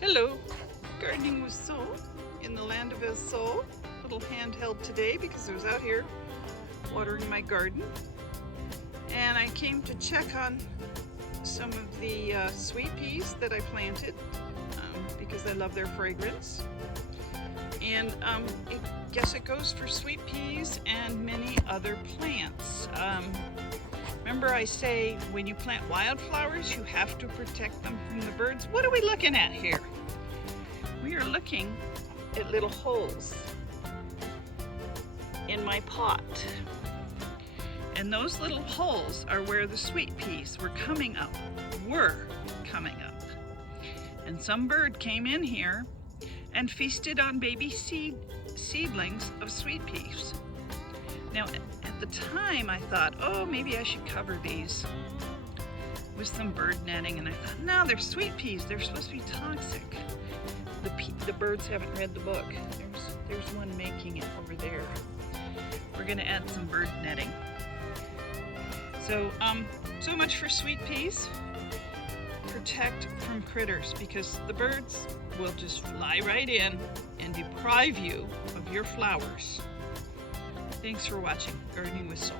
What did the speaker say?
Hello, Gardening with Soule in the land of Soule. Little handheld today because I was out here watering my garden, and I came to check on some of the sweet peas that I planted because I love their fragrance. And I guess it goes for sweet peas and many other plants. Remember I say when you plant wildflowers, you have to protect them from the birds. What are we looking at here? We are looking at little holes in my pot. And those little holes are where the sweet peas were coming up. And some bird came in here and feasted on baby seedlings of sweet peas. Now, at the time, I thought, oh, maybe I should cover these with some bird netting, and I thought, no, they're sweet peas. They're supposed to be toxic. The birds haven't read the book. There's one making it over there. We're gonna add some bird netting. So, so much for sweet peas. Protect from critters, because the birds will just fly right in and deprive you of your flowers. Thanks for watching Gardening with Soule.